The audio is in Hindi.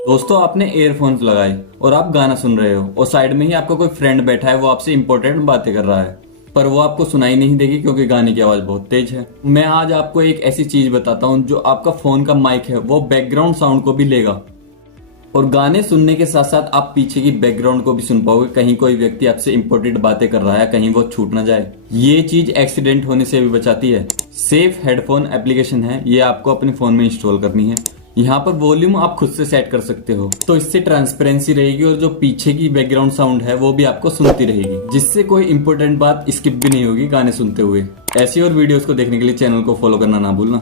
दोस्तों, आपने एयरफोन्स लगाए और आप गाना सुन रहे हो और साइड में ही आपका कोई फ्रेंड बैठा है, वो आपसे इंपॉर्टेंट बातें कर रहा है, पर वो आपको सुनाई नहीं देगी क्योंकि गाने की आवाज बहुत तेज है। मैं आज आपको एक ऐसी चीज बताता हूँ जो आपका फोन का माइक है वो बैकग्राउंड साउंड को भी लेगा और गाने सुनने के साथ साथ आप पीछे की बैकग्राउंड को भी सुन पाओगे। कहीं कोई व्यक्ति आपसे इंपॉर्टेंट बातें कर रहा है, कहीं वो छूट ना जाए। ये चीज एक्सीडेंट होने से भी बचाती है। सेफ हेडफोन एप्लीकेशन है, ये आपको अपने फोन में इंस्टॉल करनी है। यहाँ पर वॉल्यूम आप खुद से सेट कर सकते हो, तो इससे ट्रांसपेरेंसी रहेगी और जो पीछे की बैकग्राउंड साउंड है वो भी आपको सुनती रहेगी, जिससे कोई इंपॉर्टेंट बात स्किप भी नहीं होगी गाने सुनते हुए। ऐसी और वीडियोस को देखने के लिए चैनल को फॉलो करना ना भूलना।